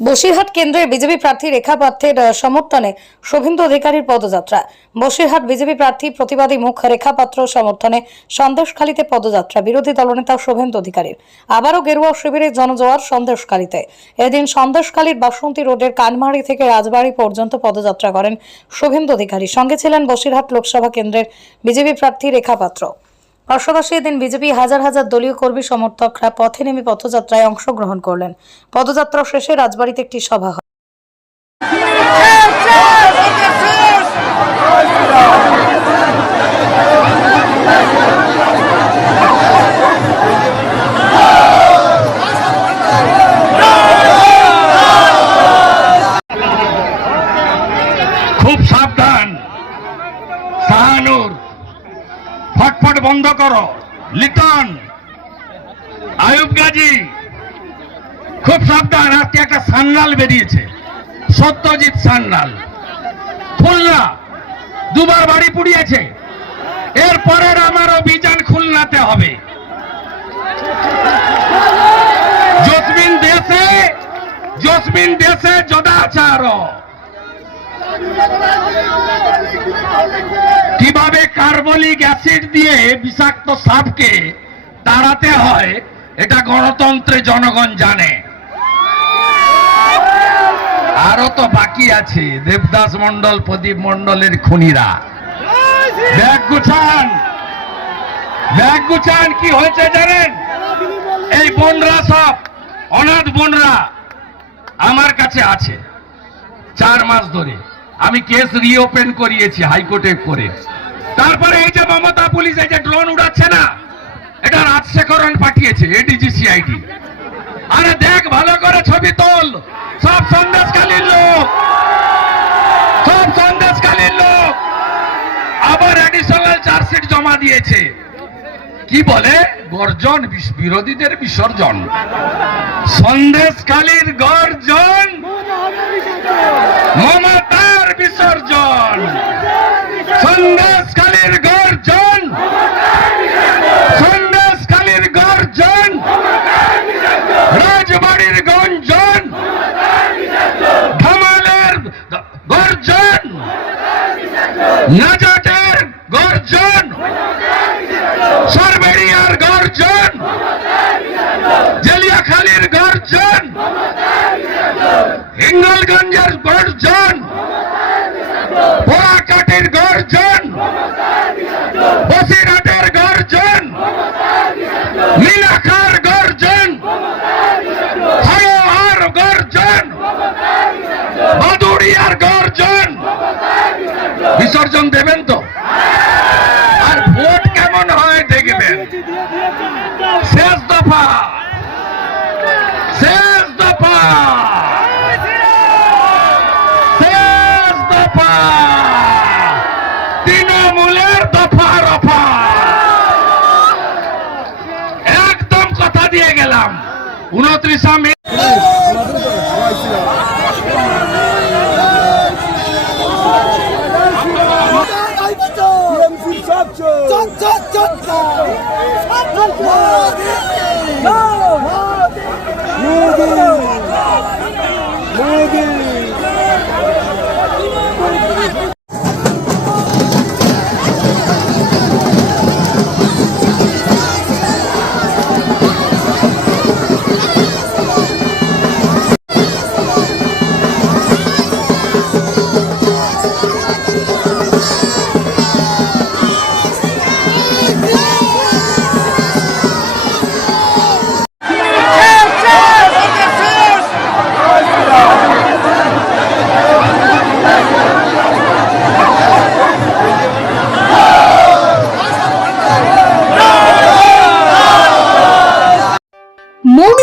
বসিরহাট কেন্দ্রে বিজেপি প্রার্থী রেখা পাত্রের সমর্থনে শুভেন্দু অধিকারীর পদযাত্রা। বসিরহাট বিজেপি প্রার্থী প্রতিবাদী মুখ রেখা পাত্র সমর্থনে সন্দেশখালীতে পদযাত্রা। বিরোধী দলনেতা শুভেন্দু অধিকারীর। আবারও গেরুয়া শিবিরে জনজোয়ার সন্দেশখালীতে। এদিন সন্দেশখালীর বাসন্তী রোডের কানমারি থেকে রাজবাড়ি পর্যন্ত পদযাত্রা করেন শুভেন্দু অধিকারী। সঙ্গে ছিলেন বসিরহাট লোকসভা কেন্দ্রের বিজেপি প্রার্থী রেখা পাত্র। পাশাপাশি এদিন বিজেপি হাজার হাজার দলীয় কর্মী সমর্থকরা পথে নেমে পথযাত্রায় অংশগ্রহণ করলেন। পদযাত্রা শেষে রাজবাড়িতে একটি সভা হয় খুব সাবধান শাহানুর ফটফট বন্ধ করো। লিটন, আয়ুব গাজী, খুব সাবধান, আজকে একটা সান্নাল বেরিয়েছে, সত্যজিৎ সান্নাল খুলনা, দুবার বাড়ি পুড়িয়েছে। এরপরের আমার অভিযান খুলনাতে হবে। জসমিন দেশে জসমিন দেশে যদাচার। কার্বলিক অ্যাসিড দিয়ে বিষাক্ত সাপকে তাড়াতে হয়, এটা গণতন্ত্রে জনগণ জানে। আরও তো বাকি আছে, দেবদাস মন্ডল প্রদীপ মন্ডলের খুনিরা। ব্যাগ গুছান। ব্যাগ গুছান, কি হয়েছে জানেন? এই বোনরা সব, অনাথ বোনরা আমার কাছে আছে। চার মাস ধরে। আমি কেস রিওপেন করিয়েছি হাইকোর্টে করে। তারপরে এই যে মমতা পুলিশ এই যে ড্রোন উড়াচ্ছে না, এটা রাজশেখরন পাঠিয়েছে এডিজি সিআইডি আরে দেখ, ভালো করে ছবি তোল। সব সন্দেশকালীন লোক। সব সন্দেশকালীন লোক। আবার অ্যাডিশনাল চার্জশিট জমা দিয়েছে। কি বলে? গর্জন বিরোধীদের বিসর্জন। সন্দেশকালীর গর্জন, মমতার বিসর্জন। সন্দেশকালীর গর্জন সন্দেশকালীর গর্জন রাজবাড়ির গঞ্জন ধামালের গর্জন নাজাটের গর্জন। সরবেরিয়ার গর্জন। জেলিয়াখালীর গর্জন। হিঙ্গলগঞ্জের গর্জন। পোড়াকাটির গর্জন। বসিরহাটের গর্জন। নীলাখার গর্জন। হাড়োহার গর্জন। বাদুড়িয়ার গর্জন। বিসর্জন দেবেন তো? আর ভোট কেমন হয় দেখবেন। শেষ দফা। শেষ দফা। শেষ দফা। তৃণমূলের দফা রফা। একদম কথা দিয়ে গেলাম। উনত্রিশা মে TMC capture! চট চট